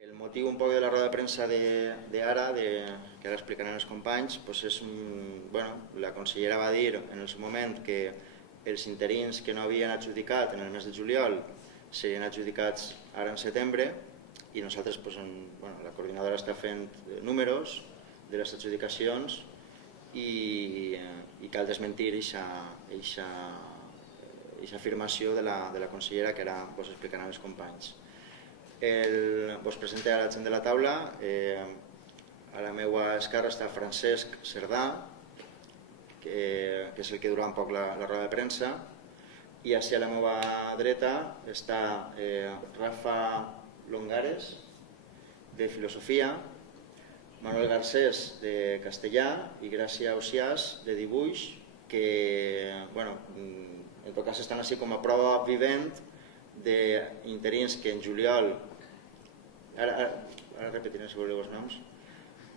El motiu un poc de la roda de premsa d'ara, que ara explicaran els companys, és la consellera va dir en el seu moment que els interins que no havien adjudicat en el mes de juliol serien adjudicats ara en setembre, i nosaltres, la coordinadora està fent números de les adjudicacions i cal desmentir aquesta afirmació de la consellera que ara explicaran els companys. Vos presento a la gent de la taula. A la meva esquerra està Francesc Cerdà, que és el que durà un poc la roda de premsa, i a la meva dreta està Rafa Longares, de Filosofia, Manuel Garcés, de Castellà, i Gràcia Ausiàs, de Dibuix, que en tot cas estan així com a prova vivent d'interins que en juliol, ara repetiré si voleu els noms,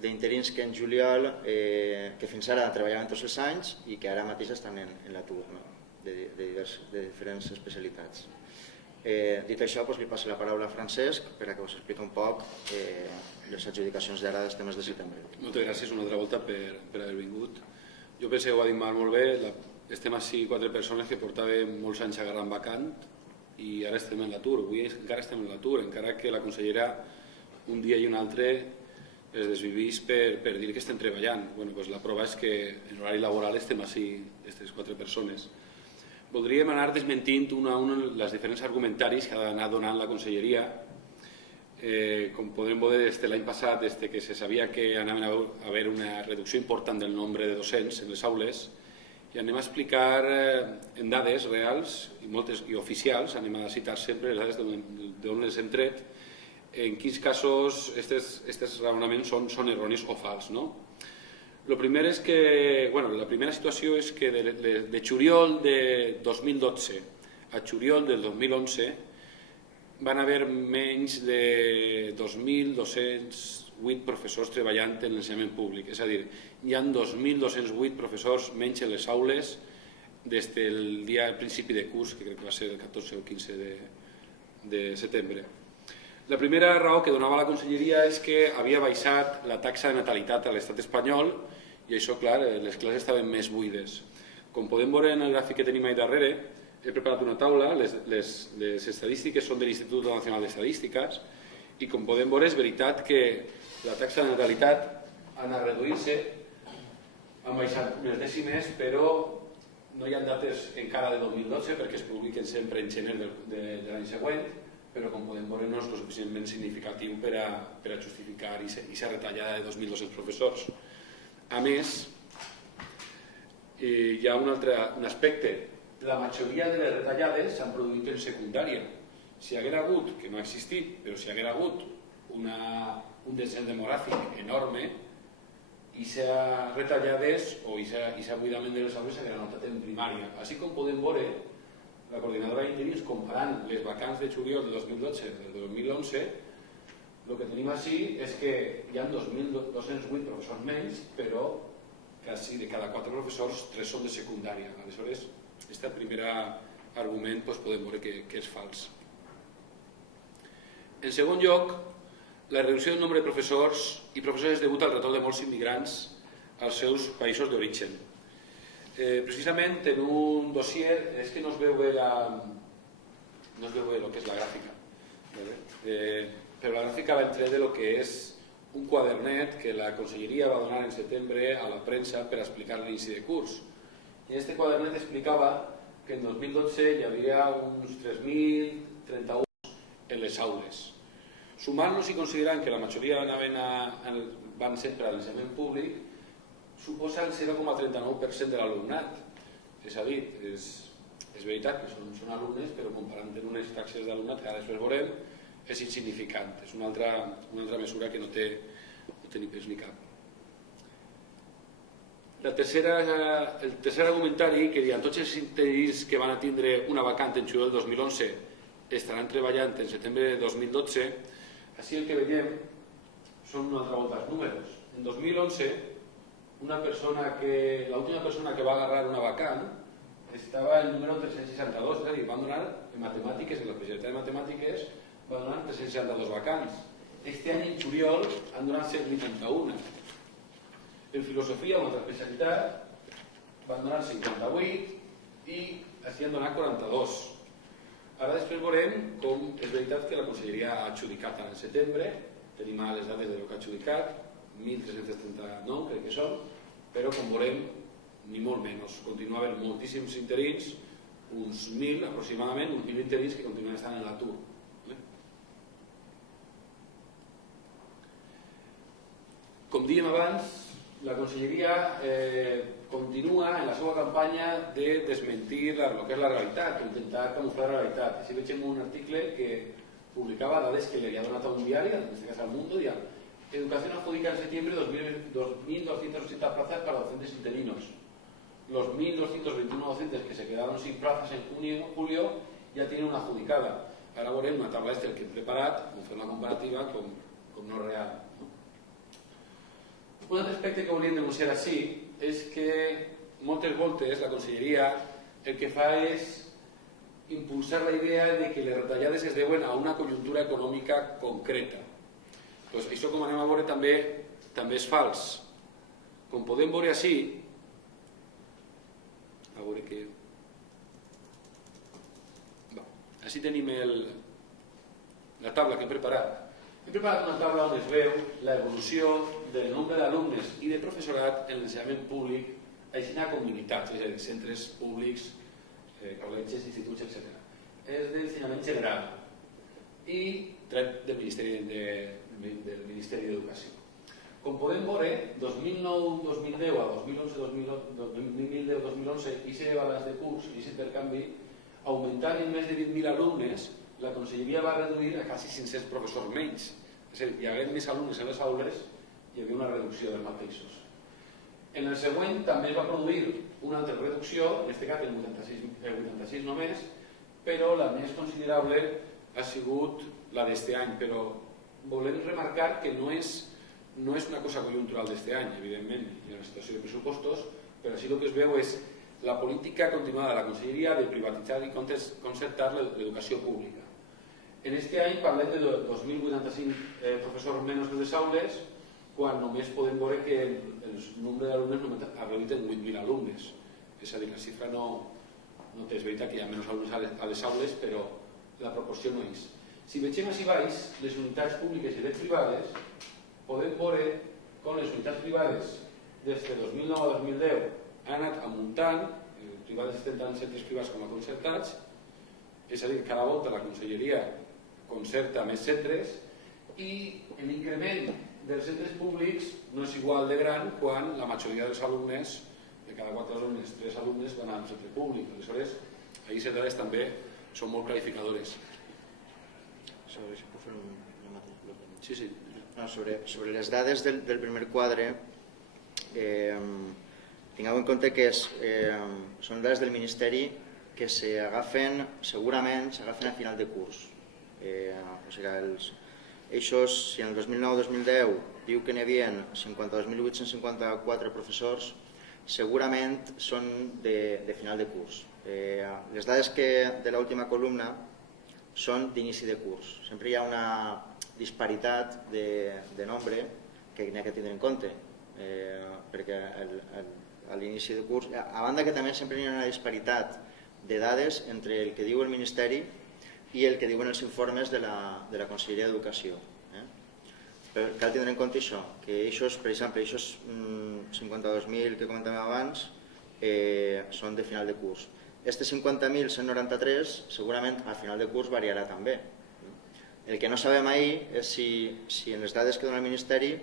d'interins que en juliol, que fins ara treballaven tots els anys i que ara mateix estan en l'atur, de diferents especialitats. Dit això, li passo la paraula a Francesc perquè us expliqui un poc les adjudicacions d'ara dels temes de setembre. Moltes gràcies una altra volta per haver vingut. Jo penso que ho ha dit Marc molt bé. Estem així 4 persones que portàvem molts anys agarrant vacant i ara estem en l'atur. Avui encara estem en l'atur, encara que la consellera un dia i un altre es desvivís per dir que estem treballant. La prova és que en horari laboral estem així, aquestes 4 persones. Voldríem anar desmentint un a un els diferents argumentaris que ha d'anar donant la conselleria. Com podem veure, des de l'any passat, des que se sabia que anaven a haver una reducció important del nombre de docents en les aules, i anem a explicar en dades reals i oficials, anem a citar sempre les dades d'on les hem tret, en quins casos aquests raonaments són erronis o fals. El primer és que, la primera situació és que de juliol de 2012 a juliol del 2011 van haver menys de 2.208 professors treballant en l'ensenyament públic, és a dir, hi ha 2.208 professors menys en les aules des del dia al principi de curs, que crec que va ser el 14 o 15 de setembre. La primera raó que donava la conselleria és que havia baixat la taxa de natalitat a l'estat espanyol i això, clar, les classes estaven més buides. Com podem veure en el gràfic que tenim allà darrere, he preparat una taula, les estadístiques són de l'Institut Nacional d'Estadístiques i com podem veure és veritat que la taxa de natalitat ha anat reduint-se, han baixat unes dècimes, però no hi ha dates encara de 2012 perquè es publiquen sempre en gener de l'any següent, però com podem veure no és lo suficientment significatiu per a justificar aquesta retallada de 2.200 professors. A més, hi ha un aspecte. La majoria de les retallades s'han produït en secundària. Si hi haguera hagut, que no ha existit, però si hi haguera hagut un descens demogràfic enorme, aquestes retallades o aquest buidament de les aules s'haguera notat en primària. Així com podem veure, la coordinadora d'interins, comparant les vacants de juliol de 2012 i del 2011, el que tenim així és que hi ha 2.208 professors menys, però quasi de cada 4 professors 3 són de secundària. Aleshores, aquest primer argument podem veure que és fals. En segon lloc, la reducció del nombre de professors i professors és degut al retorn de molts immigrants als seus països d'origen. Precisament en un dossier, és que no es veu bé el que és la gràfica, però la gràfica va entrar del que és un quadernet que la conselleria va donar en setembre a la premsa per explicar l'inici de curs. I en aquest quadernet explicava que en 2012 hi havia uns 3.031 en les aules. Sumant-los i considerant que la majoria van sempre a l'ensenyament públic, suposa el 0,39% de l'alumnat. És a dir, és veritat que són alumnes, però comparant amb unes taxes d'alumnat que ara després veurem, és insignificant. És una altra mesura que no té ni pes ni cap. El tercer argumentari, que diuen tots els interins que van a tindre una vacant en juliol del 2011 estaran treballant en setembre de 2012, així el que veiem són una altra volta els números. En 2011, l'última persona que va agarrar una vacant estava el número 362, és a dir, van donar en matemàtiques, en l'especialitat de matemàtiques, va donar 362 vacants. este any en juliol han donat 181. En filosofia, una altra especialitat, van donar 58 i així han donat 42. Ara després veurem com és veritat que la Conselleria ha adjudicat en setembre, tenim a les dades de lo que ha adjudicat, 1.339 crec que són, però com veurem ni molt menys, continua havent moltíssims interins, uns 1.000 aproximadament, uns 1.000 interins que continuen estant en l'atur. Com dèiem abans, la Conselleria continua en la seva campanya de desmentir el que és la realitat, intentar camuflar la realitat. Així veiem un article que publicava dades que li havia donat a un diari, en este cas al Mundo, deia Educación adjudica en septiembre 2.280 plazas para docentes interinos. Los 1.221 docentes que se quedaron sin plazas en junio y julio ya tienen una adjudicada. Ahora veurem una tabla que he preparat, com fer una comparativa com no real. Un altre aspecte que volíem denunciar així és que moltes voltes la Conselleria el que fa és impulsar la idea de que les retallades es deuen a una conjuntura econòmica concreta. Pues això, com anem a veure, també és fals. Com podem veure així, a veure que... Així tenim la taula que hem preparat. Hem preparat una taula on es veu l'evolució del nombre d'alumnes i de professorat en l'ensenyament públic, així com comunitats, és a dir, centres públics, col·legis, instituts, etc. És d'ensenyament general i tret del Ministeri d'Educació. Com podem veure, 2009-2010 a 2010-2011, aquest balanç de curs i aquest intercanvi, augmentant en més de 20.000 alumnes, la Conselleria va reduir a quasi 500 professors menys. És a dir, hi havia més alumnes en les aules i hi havia una reducció dels mateixos. En el següent també es va produir una altra reducció, en aquest cas el 86 només, però la més considerable ha sigut la d'este any. Però volem remarcar que no és una cosa conjuntural d'este any, evidentment, hi ha una situació de pressupostos, però així el que es veu és la política continuada de la Conselleria de privatitzar i concertar l'educació pública. En aquest any parlem de 2.085 professors menys de les aules, quan només podem veure que el nombre d'alumnes ha reduït en 8.000 alumnes. És a dir, la xifra no té, és veritat que hi ha menys alumnes a les aules, però la proporció no és. Si vegem així baix, les unitats públiques i les privades, podem veure com les unitats privades des de 2009 a 2010 han anat augmentant, privades estan tant centres privats com a concertats, és a dir, cada volta la Conselleria concerta més centres i l'increment dels centres públics no és igual de gran quan la majoria dels alumnes, de cada 4 alumnes, 3 alumnes van a un centre públic. Aleshores, aquestes dades també són molt clarificadores. Sobre les dades del primer quadre, tingueu en compte que són dades del Ministeri que s'agafen, segurament s'agafen a final de curs. O sigui, si en el 2009-2010 diu que n'hi havia 52.854 professors, segurament són de final de curs. Les dades de l'última columna són d'inici de curs. Sempre hi ha una disparitat de nombre que n'hi ha que tindre en compte, perquè a l'inici de curs, a banda que també sempre hi ha una disparitat de dades entre el que diu el Ministeri i el que diuen els informes de la Conselleria d'Educació. Però cal tindre en compte això, que per exemple, aquests 52.000 que comentàvem abans són de final de curs. Aquests 50.193 segurament a final de curs variarà també. El que no sabem ahir és si en les dades que dona el Ministeri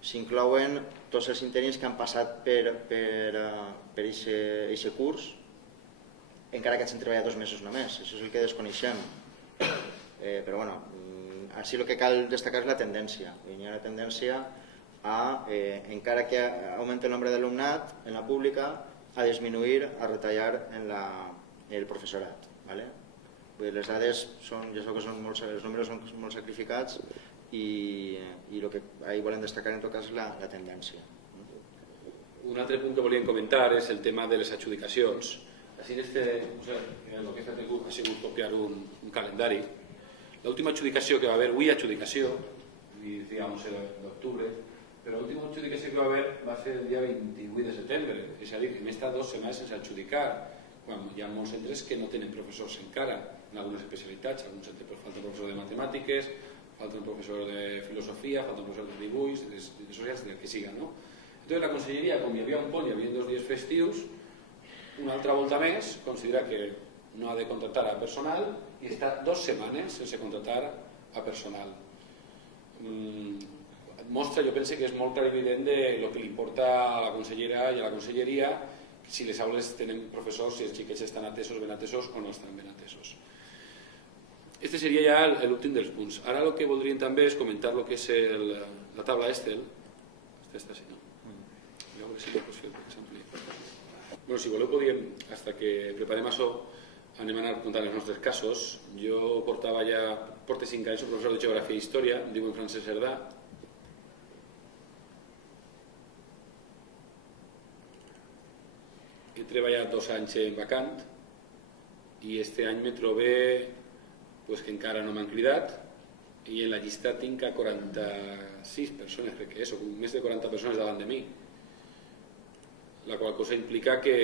s'inclouen tots els interins que han passat per aquest curs, encara que hagin treballat 2 mesos només. Això és el que desconeixem. Però bueno, així el que cal destacar és la tendència. Hi ha una tendència a, encara que augmenti el nombre d'alumnat en la pública, a disminuir, a retallar en el professorat. Les dades són, ja sabeu que els números són molt sacrificats i el que ahir volem destacar en tot cas és la tendència. Un altre punt que volíem comentar és el tema de les adjudicacions. Així el que he fet ha sigut copiar un calendari. L'última adjudicació que va haver, avui adjudicació, digamos, d'octubre, però l'última adjudicació que va haver va ser el dia 28 de setembre, és a dir, hem estat 2 setmanes sense adjudicar, quan hi ha molts centres que no tenen professors encara, en algunes especialitats, alguns centres falta professor de matemàtiques, falta un professor de filosofia, falta un professor de dibuix, de socials, del que siga, no? Entonces la conselleria, com hi havia un pont, hi havia 2 dies festius, una altra volta més, considera que no ha de contractar a personal i està 2 setmanes sense contractar a personal. Mostra, jo penso que és molt clarivident de lo que li importa a la consellera i a la conselleria si les aules tenen professors, si els xiquets estan atesos, ben atesos o no estan ben atesos. Este seria ja l'últim dels punts. Ara el que voldríem també és comentar el que és la taula Excel. Esta sí, no? A veure si ho pots fer, per exemple. Bueno, si voleu podíem, fins que preparem això, anem a anar contant els nostres casos. Jo porto 5 anys, soc professor de Geografia i Història, em diuen Francesc Cerdà. He treballat 2 anys en vacant i este any me trobé que encara no m'han cridat i en la llista tinc a 46 persones, crec que és, o més de 40 persones davant de mi, la qual cosa implica que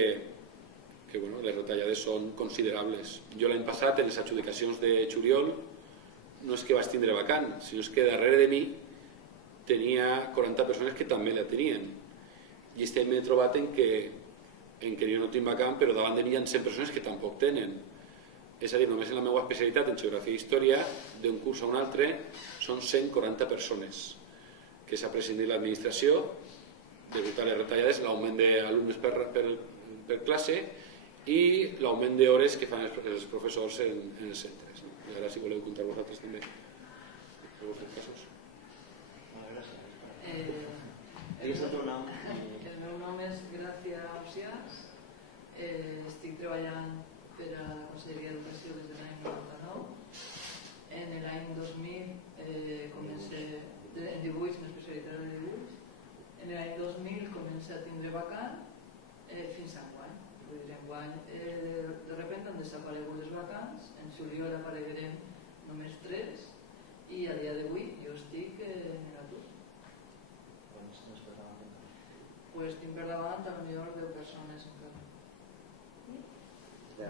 les retallades són considerables. Jo l'any passat, en les adjudicacions de juliol, no és que vaig tindre vacant, sinó és que darrere de mi tenia 40 persones que també la tenien. I este m'he trobat en que jo no tinc vacant, però davant de mi hi ha 100 persones que tampoc tenen. És a dir, només en la meva especialitat en Geografia i Història, d'un curs a un altre, són 140 persones que s'ha prescindit l'administració degut a les retallades, l'augment d'alumnes per classe i l'augment d'hores que fan els professors en els centres. I ara, si voleu contar vosaltres també els vostres casos. El meu nom és Gràcia Ausiàs, estic treballant per a la Conselleria d'Educació des de l'any 99. En l'any 2000 comencé en dibuix, m'especialitat de dibuix. En l'any 2000 comencé a tindre vacant fins a enguany. Vull dir, enguany de repente han desaparegut les vacants, en juliol apareguerem només 3 i a dia d'avui jo estic en l'atur. Pues tinc per davant a millor 10 persones encara. 10.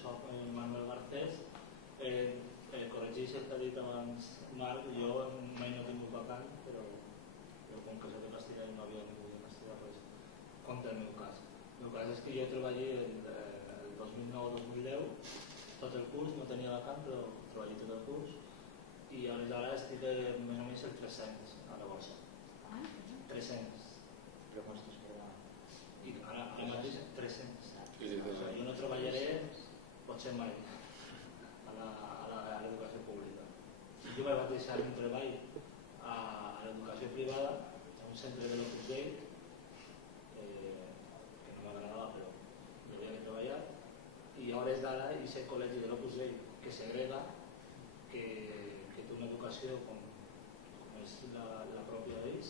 Soc Manuel Garcés. Corregeix el que ha dit abans Marc, jo mai no he tingut vacant, però com que soc de Castilla no havia tingut de Castilla res. Compte el meu cas. El meu cas és que jo treballé el 2009-2010, tot el curs, no tenia vacant, però treballé tot el curs, i ara estic només el 300 a la borsa. 300. Però quants t'has quedat? I ara mateix 300. Jo no treballaré potser mai a l'educació pública. Jo vaig deixar un treball a l'educació privada, a un centre de l'Opus Dei, que no m'agradava, però hi havia que treballar, i a hores d'ara aquest col·legi de l'Opus Dei que segrega, que té una educació com és la pròpia d'ells,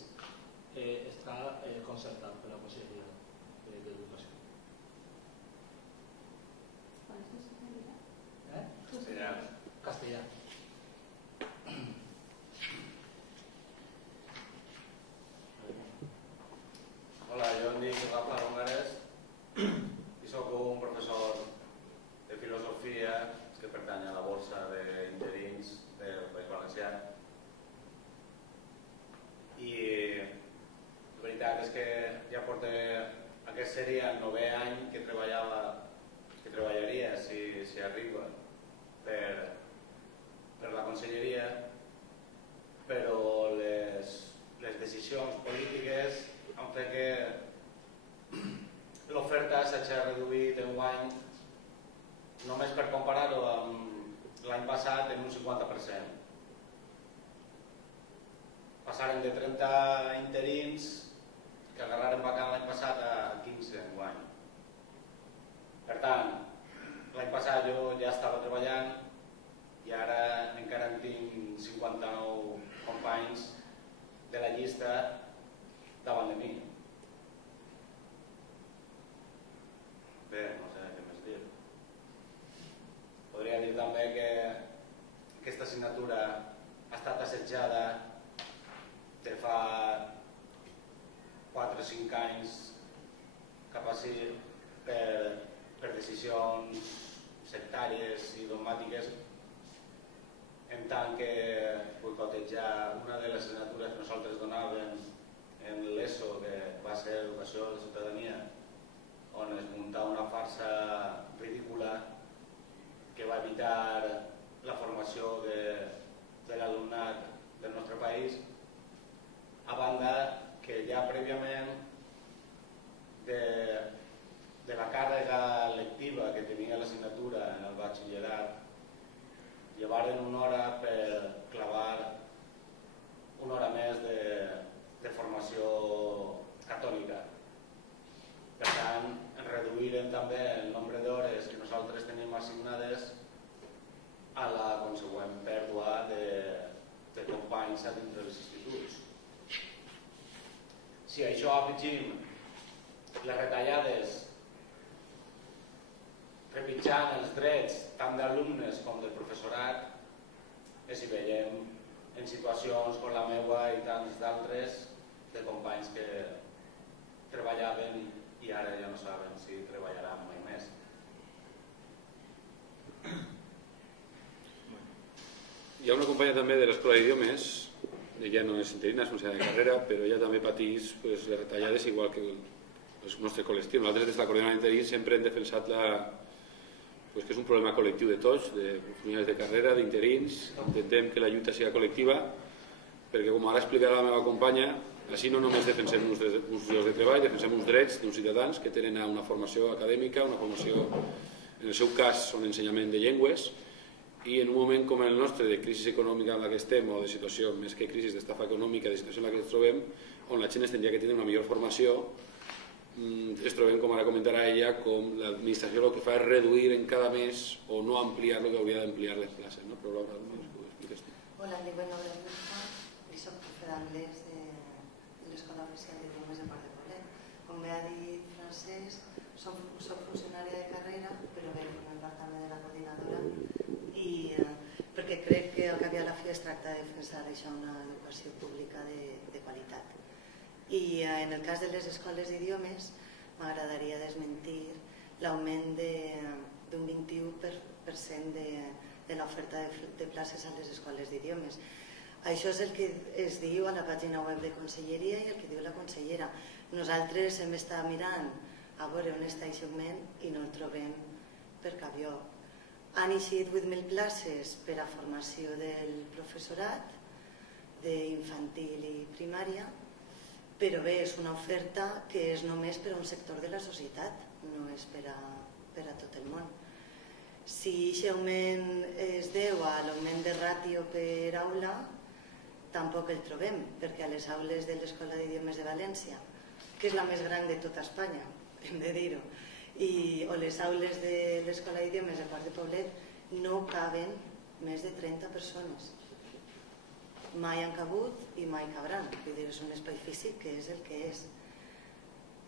està concertat per la Conselleria d'Educació. Castellà. Hola, jo em dic Rafa Rongares i soc un professor de filosofia que pertany a la borsa d'interins del País Valencià. I la veritat és que ja aquest seria el 9è any que treballaria si arriba per la conselleria, però les decisions polítiques han fet que l'oferta s'hagi reduït en un any, només per comparar-ho amb l'any passat, en un 50%. Passaren de 30 interins que agarraren vacant l'any passat a 15 en guany. Per tant, l'any passat jo ja estava treballant i ara encara en tinc 59 companys de la llista davant de mi. Bé, no sé què més dir. aquesta assignatura ha estat assetjada de fa 4 o 5 anys cap així per decisions sectàries i dogmàtiques, en tant que boicotejar una de les assignatures que nosaltres donàvem en l'ESO, que va ser Educació de la Ciutadania, on es muntà una farsa ridícula que va evitar la formació de l'alumnat del nostre país, a banda que ja prèviament de la càrrega lectiva que tenia l'assignatura en el batxillerat, llevaren una hora per clavar una hora més de formació catòlica. Per tant, reduïren també el nombre d'hores que nosaltres tenim assignades a la consegüent pèrdua de companys a dintre dels instituts. Si a això afegim les retallades trepitjant els drets tant d'alumnes com del professorat, és hi veiem en situacions com la meva i tants d'altres de companys que treballaven i ara ja no saben si treballaran mai més. Hi ha una companya també de l'Escola d'Idiomes, ella no és interina, és funcionària de carrera, però ella també pateix les retallades igual que el nostre col·lectiu. Nosaltres des de la coordinadora d'interins sempre hem defensat que és un problema col·lectiu de tots, de funcionaris de carrera, d'interins. Intentem que la lluita sigui col·lectiva, perquè com ara explicarà la meva companya, així no només defensem uns llocs de treball, defensem uns drets d'uns ciutadans que tenen una formació acadèmica, una formació, en el seu cas, són ensenyament de llengües, i en un moment com el nostre, de crisi econòmica en la que estem, o de situació, més que crisi, d'estafa econòmica, de situació en la que ens trobem, on la gent es tindria que tenir una millor formació, es trobem, com ara comentarà ella, com l'administració el que fa és reduir en cada mes o no ampliar el que hauria d'ampliar les places. No? Però Laura, ho expliques tu. Hola, dic Laura Berta i soc profe d'anglès de l'Escola Oficial d'Idiomes de Port de Poblet. Com bé ha dit Francesc, soc funcionària de carrera, però bé, formo part també de la coordinadora, i perquè crec que al cap i a la fi es tracta de defensar una educació pública de qualitat. I en el cas de les escoles d'idiomes m'agradaria desmentir l'augment d'un 21% de l'oferta de places a les escoles d'idiomes. Això és el que es diu a la pàgina web de Conselleria i el que diu la consellera. Nosaltres hem estat mirant a veure on està aquest augment i no el trobem per cap lloc. Han eixit 8.000 places per a formació del professorat d'infantil i primària, però bé, és una oferta que és només per a un sector de la societat, no és per a tot el món. Si aquest augment es deu a l'augment de ràtio per aula, tampoc el trobem, perquè a les aules de l'Escola d'Idiomes de València, que és la més gran de tota Espanya, hem de dir-ho, o les aules de l'Escola d'Idiomes de Port de Poblet, no caben més de 30 persones. Mai han cabut i mai cabran. Vull dir, és un espai físic que és el que és.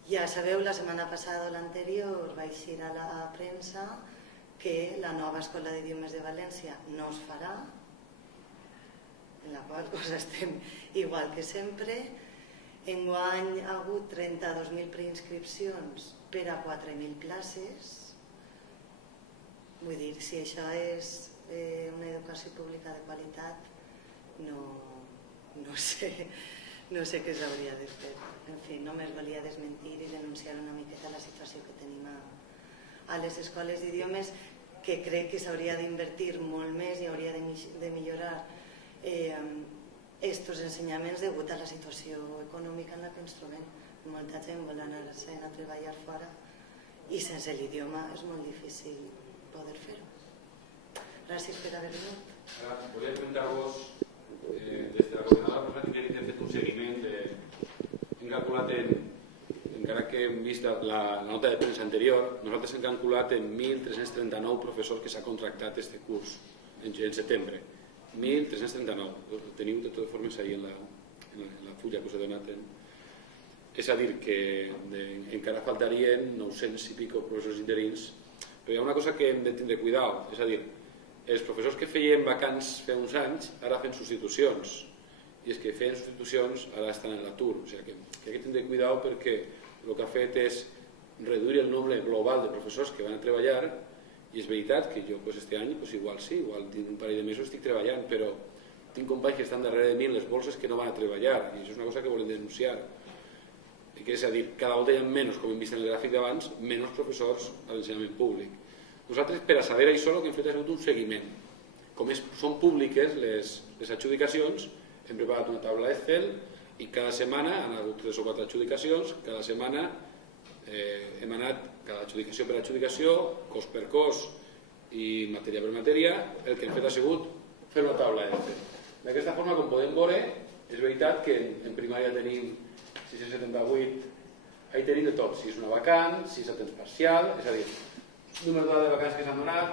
Ja sabeu, la setmana passada o l'anterior va eixir a la premsa que la nova Escola d'Idiomes de València no es farà, en la qual cosa estem igual que sempre. Enguany ha hagut 32.000 preinscripcions per a 4.000 places. Vull dir, si això és una educació pública de qualitat, no sé què s'hauria de fer. En fi, només volia desmentir i denunciar una miqueta la situació que tenim a les escoles d'idiomes, que crec que s'hauria d'invertir molt més i hauria de millorar estos ensenyaments degut a la situació econòmica en la que ens trobem. Molta gent vol anar-se'n a treballar fora i sense l'idioma és molt difícil poder fer-ho. Gràcies per haver vingut. Volia preguntar-vos, des de la coordinadora professional hem fet un seguiment, hem calculat, encara que hem vist la nota de premsa anterior, nosaltres hem calculat en 1.339 professors que s'ha contractat aquest curs en setembre. 1.339, teniu de totes formes ahir en la fulla que us he donat. És a dir, que encara faltarien 900 i pico professors interins, però hi ha una cosa que hem de tindre cuidado, és a dir, els professors que feien vacants fa uns anys ara fan substitucions, i els que feien substitucions ara estan en l'atur. O sigui que hay que tener cuidado perquè el que ha fet és reduir el nombre global de professors que van a treballar, i és veritat que jo este any igual sí, igual tinc un parell de mesos estic treballant, però tinc companys que estan darrere de mi en les bolses que no van a treballar, i això és una cosa que volem denunciar. És a dir, cada volta hi ha menys, com hem vist en el gràfic d'abans, menys professors a l'ensenyament públic. Nosaltres, per a saber això, el que hem fet ha sigut un seguiment. Com són públiques les adjudicacions, hem preparat una taula Excel i cada setmana han hagut 3 o 4 adjudicacions, cada setmana hem anat cada adjudicació per adjudicació, cos per cos i matèria per matèria. El que hem fet ha sigut fer una taula Excel. D'aquesta forma, com podem veure, és veritat que en primària tenim 678, ahí tenim de tot, si és una vacant, si és a temps parcial, és a dir, número total de vacants que s'han donat,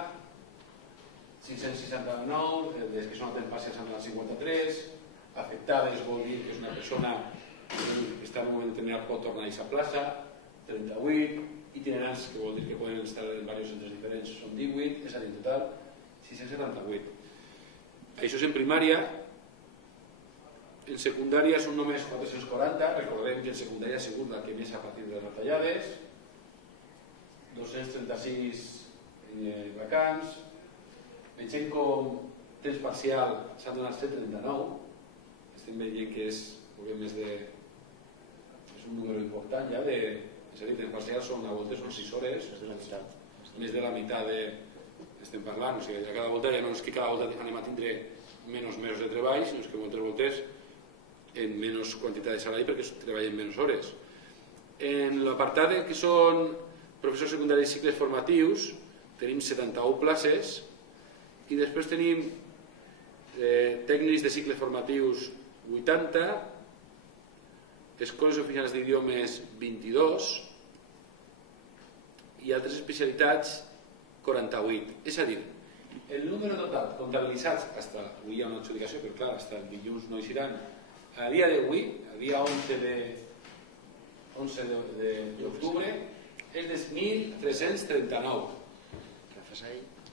569, des que són a temps parcial s'han donat 53, afectades vol dir que és una persona que està en un moment determinat pot tornar a aquesta plaça, 38, itinerants, que vol dir que poden estar en diversos centres diferents, són 18, és a dir, en total 678. Això és en primària. En secundària són només 440, recordem que en secundària ha sigut la que més a partir de les retallades, 236 vacants, veiem com temps parcial s'han donat 139, estem veient que és un número important ja, és a dir, temps parcial són a voltes són 6 hores, més de la meitat estem parlant, o sigui, cada volta ja no és que cada volta anem a tindre menys mesos de treball, sinó que moltes voltes en menys quantitat de salari perquè treballen menys hores. En l'apartat que són professors secundaris i cicles formatius tenim 71 places i després tenim tècnics de cicles formatius 80, escoles oficials d'idiomes 22 i altres especialitats 48. És a dir, el número total comptabilitzats, avui hi ha una adjudicació, però clar, fins el dilluns no hi seran. A dia d'avui, a dia 11 d'octubre, és de 1.339.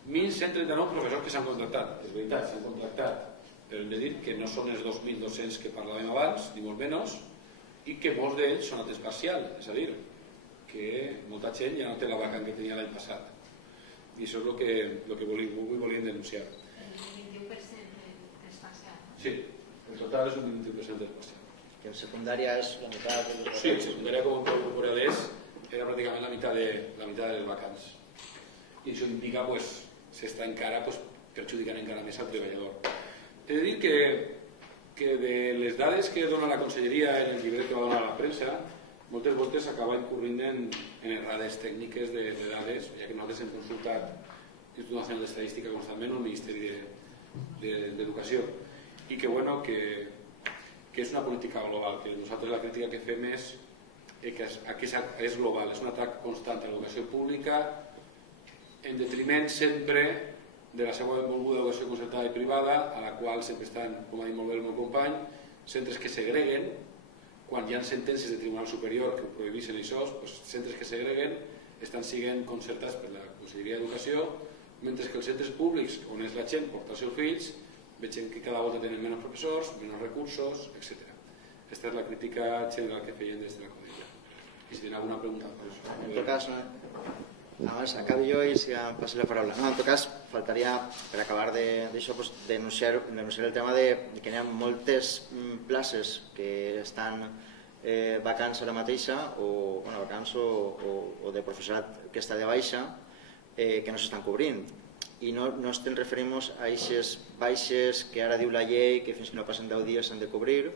1.139 professors que s'han contractat. És veritat, s'han contractat, però hem de dir que no són els 2.200 que parlàvem abans, ni molt menys, i que molts d'ells són a temps parcial, és a dir, que molta gent ja no té la vacant que tenia l'any passat. I això és el que volíem denunciar. El 21% de temps parcial. Sí, en total és un 21% de temps parcial. Que en secundària és la meitat? Sí, en secundària com corporalès era pràcticament la meitat de les vacants. I això indica que s'està encara perjudicant encara més al treballador. He de dir que de les dades que dona la Conselleria en el llibret que va donar a la premsa, moltes voltes s'acaba incorrint en errades tècniques de dades, ja que nosaltres hem consultat l'Institut Nacional d'Estadística constantment o el Ministeri d'Educació, i que és una política global, que nosaltres la crítica que fem és que és global, és un atac constant a l'educació pública en detriment sempre de la seva benvolguda educació concertada i privada, a la qual sempre estan, com ha dit molt bé el meu company, centres que segreguen. Quan hi ha sentències de Tribunal Superior que ho prohibeixen això, centres que segreguen estan sent concertats per la Conselleria d'Educació, mentre que els centres públics on és la gent porta els seus fills, veiem que cada volta tenen menys professors, menys recursos, etc. Aquesta és la crítica general que feien des de la Conselleria. I si tenen alguna pregunta, doncs... En tot cas, abans acabi jo i si em passi la paraula. En tot cas, faltaria, per acabar d'això, denunciar el tema de que hi ha moltes places que estan vacants ara mateixa, o vacants o de professorat que està de baixa, que no s'estan cobrint. I no estem referint-nos a aquestes baixes que ara diu la llei que fins que no passen 10 dies s'han de cobrir,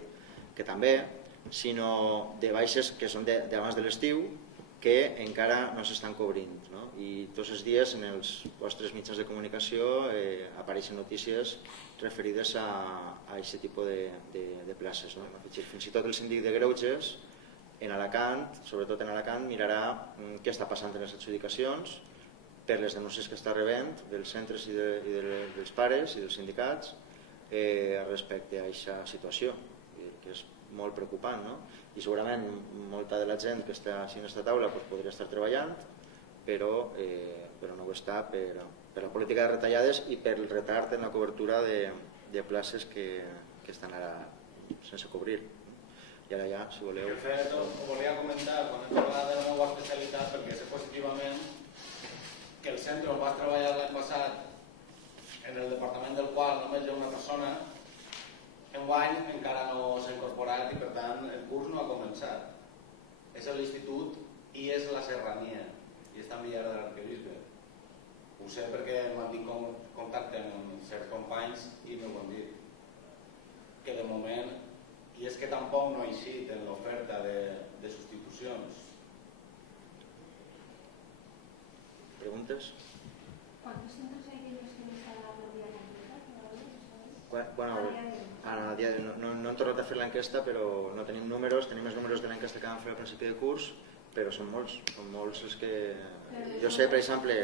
que també, sinó de baixes que són d'abans de l'estiu, que encara no s'estan cobrint. I tots els dies en els vostres mitjans de comunicació apareixen notícies referides a aquest tipus de places. Fins i tot el síndic de Greuges, en Alacant, sobretot en Alacant, mirarà què està passant en les adjudicacions per les denúncies que està rebent dels centres i dels pares i dels sindicats respecte a aquesta situació, que és molt preocupant. I segurament molta de la gent que està en aquesta taula podria estar treballant, però no ho està per per la política de retallades i per el retard en la cobertura de places que estan ara sense cobrir. I ara ja, si voleu... De fet, ho volia comentar quan hem parlat de la meva especialitat, perquè sé positivament que el centre on vas treballar l'any passat, en el departament del qual només hi ha una persona, enguany encara no s'ha incorporat i per tant el curs no ha començat. És a l'institut i és la serrania i està en Villar de l'Arquebisbe. Ho sé perquè mantinc contacte amb certs companys i m'ho han dit. Que de moment, i és que tampoc no ha eixit en l'oferta de substitucions. Preguntes? ¿Cuántos centros hay de los que no está la plantilla completa? Bueno, no hem tornat a fer l'enquesta, però no tenim números, tenim els números de l'enquesta que vam fer al principi de curs, però són molts els que... Jo sé, per exemple,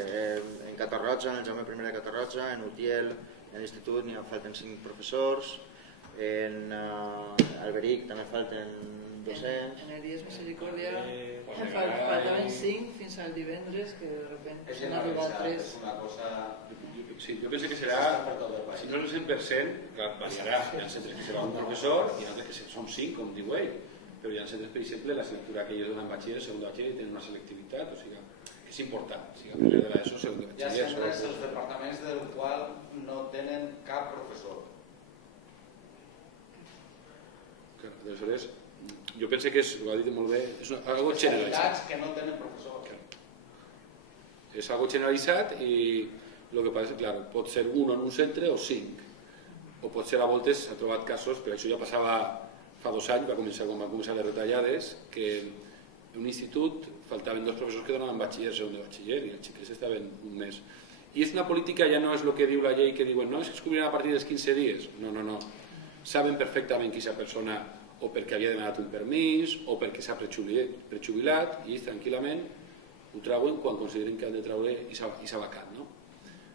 en Catarroja, en el Jaume I de Catarroja, en Utiel, en l'institut n'hi falten 5 professors, en Alberic també falten 200... En el IES Misericòrdia faltaven 5 fins al divendres, que de repente s'han arribat 3. És una cosa... Sí, jo penso que serà, si no és el 100%, clar, variarà. Hi ha centres que serà un professor i altres que són 5, com diu ell. Però hi ha centres, per exemple, l'assignatura que ells donen batxiller, segon de batxiller, tenen una selectivitat, o sigui, és important. O sigui, primer de l'ESO, segon de Hi ha batxiller... centres dels departaments del qual no tenen cap professor. Clar, aleshores, jo penso que és, ho ha dit molt bé, és algo generalitzat. Que no tenen professor. És algo generalitzat i el que passa és que, clar, pot ser un en un centre o 5. O pot ser a voltes, s'ha trobat casos, però això ja passava fa 2 anys, quan van començar les retallades, que en un institut faltaven 2 professors que donaven batxiller, segon de batxiller, i els xiquets estaven un mes. I és una política, ja no és el que diu la llei, que diuen, no, és que es cobriran a partir dels 15 dies. No. Saben perfectament que aquesta persona o perquè havia demanat un permís o perquè s'ha prejubilat i ells tranquil·lament ho trauen quan consideren que han de treure i s'ha vacant, no?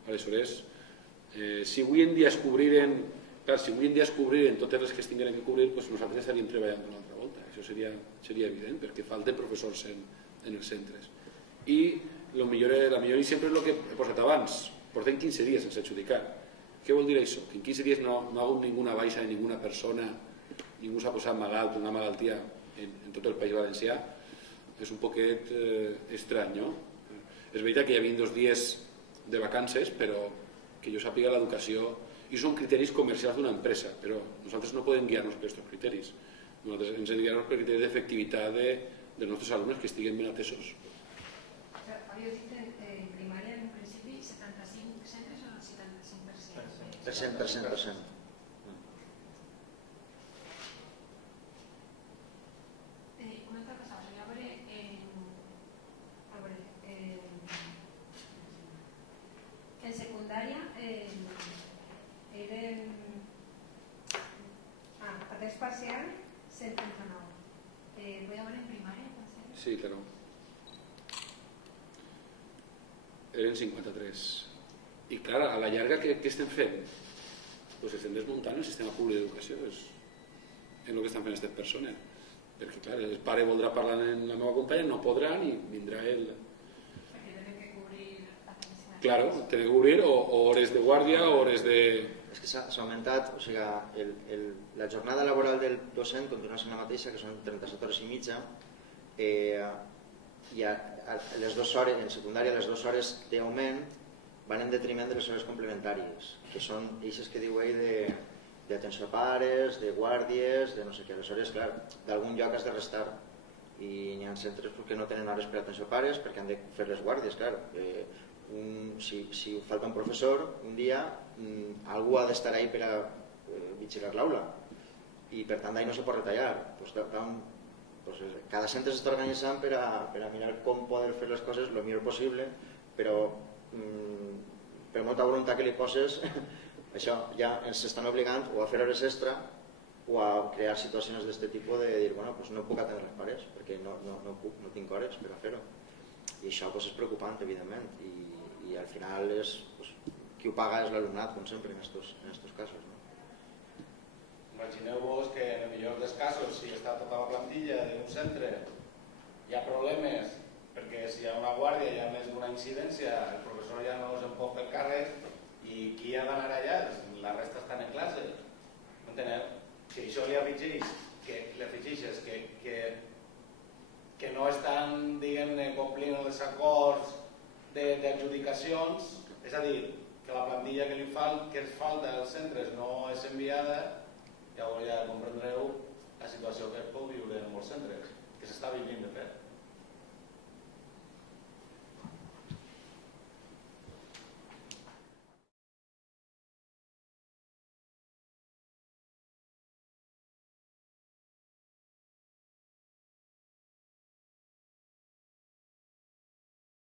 Aleshores, si avui en dia es cobriren totes les que es tingueren que cobrir, doncs nosaltres estaríem treballant una altra volta. Això seria evident, perquè falten professors en els centres. I la millor i sempre és el que he posat abans, portem 15 dies sense adjudicar. Què vol dir això? Que en 15 dies no ha hagut ninguna baixa de ninguna persona, ningú s'ha posat malalt, una malaltia en tot el País Valencià, és un poquet estrany, no? És veritat que hi havia 2 dies de vacances, però que jo sàpiga l'educació, i són criteris comercials d'una empresa, però nosaltres no podem guiar-nos per aquests criteris. Nosaltres ens hem de guiar-nos per criteris d'efectivitat dels nostres alumnes que estiguen ben atesos. Havíeu dit en primària, en principi, 75 centres o 75%? 100%. Una altra cosa, a veure, en secundària eren a temps parcial 139. Vull veure en primària? Sí, claro. Eren 53. I clar, a la llarga què estem fent? Doncs estem desmuntant el sistema públic d'educació, és el que estan fent aquestes persones. Perquè clar, el pare voldrà parlar amb la meva companya, no podrà ni vindrà ell. Perquè tenen que cobrir la feina. Claro, tenen que cobrir o hores de guàrdia o hores de... És que s'ha augmentat, o sigui, la jornada laboral del docent continua sent la mateixa, que són 37 hores i mitja, i a les 2 hores, en secundària, les 2 hores d'augment van en detriment de les hores complementàries, que són eixes que diu ell d'atenció a pares, de guàrdies, de no sé què. Aleshores, clar, d'algun lloc has de restar. I n'hi ha centres que no tenen hores per atenció a pares perquè han de fer les guàrdies, clar. Si falta un professor, un dia, algú ha d'estar ahí per a vigilar l'aula. I per tant, d'ahí no se pot retallar. Cada centre s'està organitzant per a mirar com poder fer les coses el millor possible, però per molta voluntat que li poses, això ja ens estan obligant o a fer hores extra o a crear situacions d'aquest tipus de dir, bueno, pues no puc atendre els pares perquè no puc, no tinc hores per a fer-ho. I això és preocupant, evidentment, i al final qui ho paga és l'alumnat, com sempre, en aquests casos. Imagineu-vos que en el millor dels casos, si està tota la plantilla d'un centre, hi ha problemes perquè si hi ha una guàrdia, hi ha més d'una incidència, el professor treballant-nos un poc pel carrer i qui ha d'anar allà? La resta estan en classe. No enteneu? Si això li afegeixes que no estan, diguem-ne, complint els acords d'adjudicacions, és a dir, que la plantilla que ens falta als centres no és enviada, llavors ja comprendreu la situació que es pot viure en molts centres, que s'està vivint de fet.